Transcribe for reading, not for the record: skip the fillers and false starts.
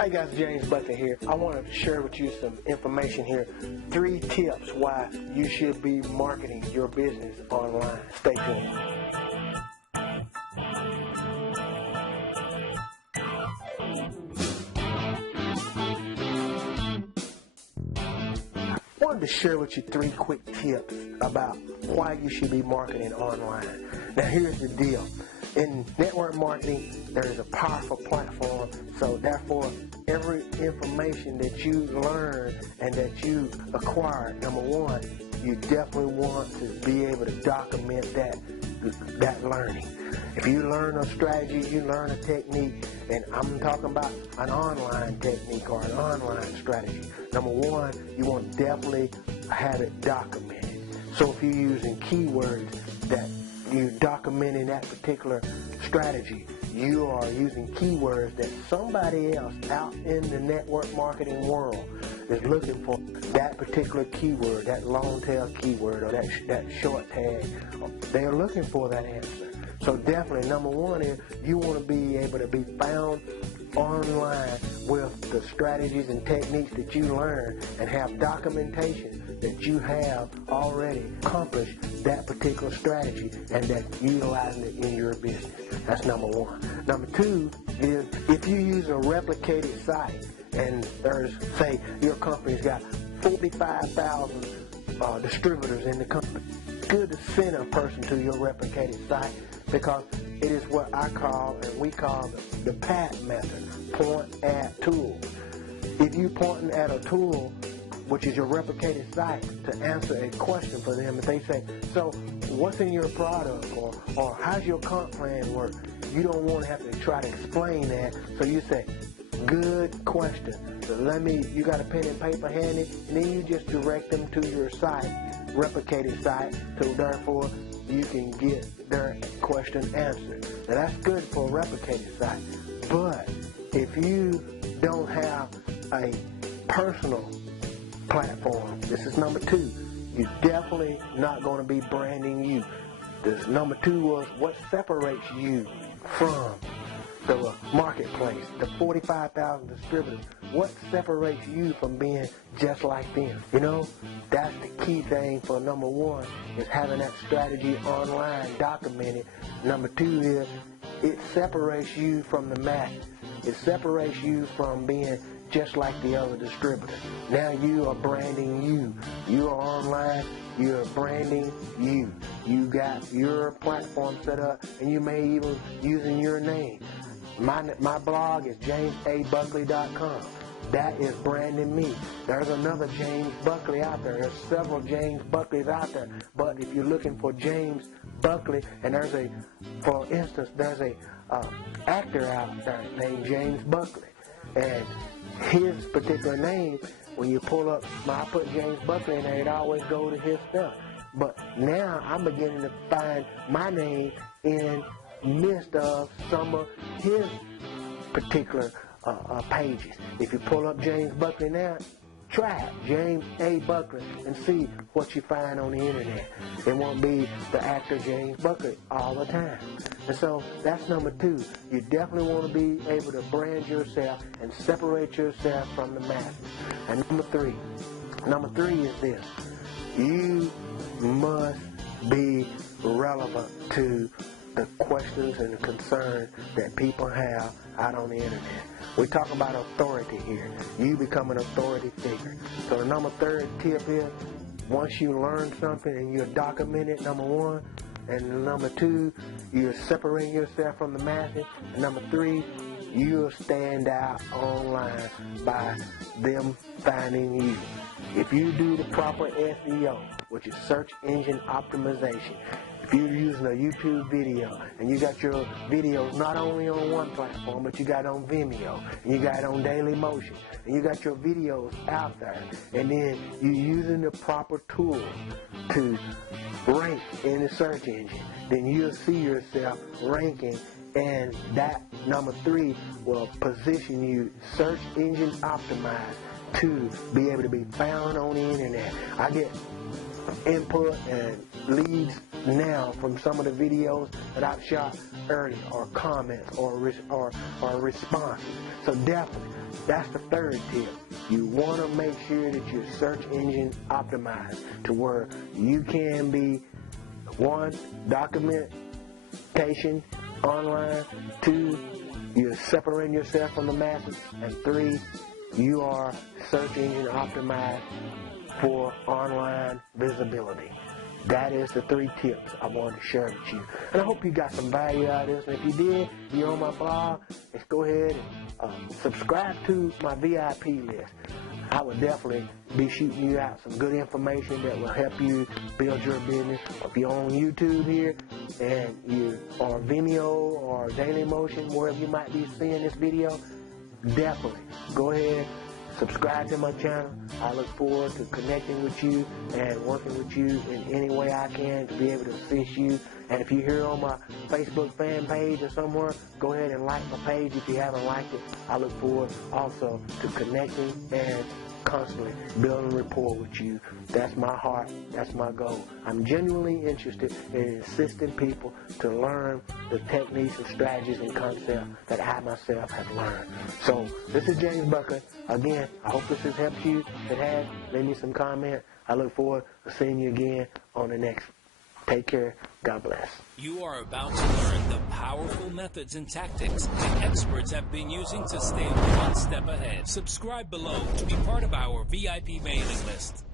Hi guys, James Buckley here. I wanted to share with you some information here. 3 tips why you should be marketing your business online. Stay tuned. I wanted to share with you 3 quick tips about why you should be marketing online. Now here's the deal. In network marketing, there is a powerful platform, so therefore every information that you learn and that you acquire, number one, you definitely want to be able to document that learning. If you learn a strategy, you learn a technique, and I'm talking about an online technique or an online strategy, number one, you want to definitely have it documented. So if you're using keywords that you're documenting that particular strategy, you are using keywords that somebody else out in the network marketing world is looking for, that particular keyword, that long tail keyword or that short tag. They're looking for that answer. So definitely number one is you want to be able to be found online with the strategies and techniques that you learn and have documentation that you have already accomplished that particular strategy and that utilizing it in your business. That's number one. Number two is if you use a replicated site and there's, say, your company's got 45,000 distributors in the company, it's good to send a person to your replicated site because it is what I call and we call the PAT method, point at tool. If you're pointing at a tool, which is your replicated site, to answer a question for them, if they say, so what's in your product or how's your comp plan work? You don't want to have to try to explain that, so you say, good question. So you got a pen and paper handy, and then you just direct them to your site, replicated site, so therefore you can get their question answered. Now that's good for a replicated site, but if you don't have a personal platform, this is number two, you're definitely not going to be branding you. This number two was what separates you from the marketplace, the 45,000 distributors. What separates you from being just like them? You know, that's the key thing for number one, is having that strategy online documented. Number two is it separates you from the masses. It separates you from being just like the other distributors. Now you are branding you. You are online, you're branding you. You got your platform set up, and you may even using your name. My blog is jamesabuckley.com. That is branding me. There's another James Buckley out there. There's several James Buckleys out there. But if you're looking for James Buckley, and for instance, there's a actor out there named James Buckley. And his particular name, when you pull up, I put James Buckley in there, it always goes to his stuff. But now I'm beginning to find my name in midst of some of his particular pages. If you pull up James Buckley now, try it, James A. Buckley, and see what you find on the internet. It won't be the actor James Buckley all the time. And so that's number two. You definitely want to be able to brand yourself and separate yourself from the masses. And number three is this. You must be relevant to the questions and the concerns that people have out on the internet. We talk about authority here. You become an authority figure. So the number third tip is, once you learn something and you document it, number one, and number two, you're separating yourself from the masses, and number three, you'll stand out online by them finding you. If you do the proper SEO, which is search engine optimization, if you're using a YouTube video and you got your videos not only on one platform, but you got it on Vimeo, and you got it on Dailymotion, and you got your videos out there, and then you're using the proper tools to rank in the search engine, then you'll see yourself ranking, and that number three will position you search engine optimized to be able to be found on the internet. I get input and leads now from some of the videos that I've shot earlier, or comments, or responses. So definitely That's the third tip. You want to make sure that you're search engine optimized to where you can be, one, documentation online, two, you're separating yourself from the masses, and three, you are search engine optimized for online visibility. That is the 3 tips I wanted to share with you. And I hope you got some value out of this. And if you did, you're on my blog, let's go ahead and subscribe to my VIP list. I would definitely be shooting you out some good information that will help you build your business. If you're on YouTube here and you are Vimeo or Daily Motion, wherever you might be seeing this video, definitely go ahead, subscribe to my channel. I look forward to connecting with you and working with you in any way I can to be able to assist you. And if you're here on my Facebook fan page or somewhere, go ahead and like my page if you haven't liked it. I look forward also to connecting and constantly building rapport with you. That's my heart. That's my goal. I'm genuinely interested in assisting people to learn the techniques and strategies and concepts that I myself have learned. So this is James Bucker. Again, I hope this has helped you. If it has, leave me some comment. I look forward to seeing you again on the next. Take care. God bless. You are about to learn the powerful methods and tactics the experts have been using to stay one step ahead. Subscribe below to be part of our VIP mailing list.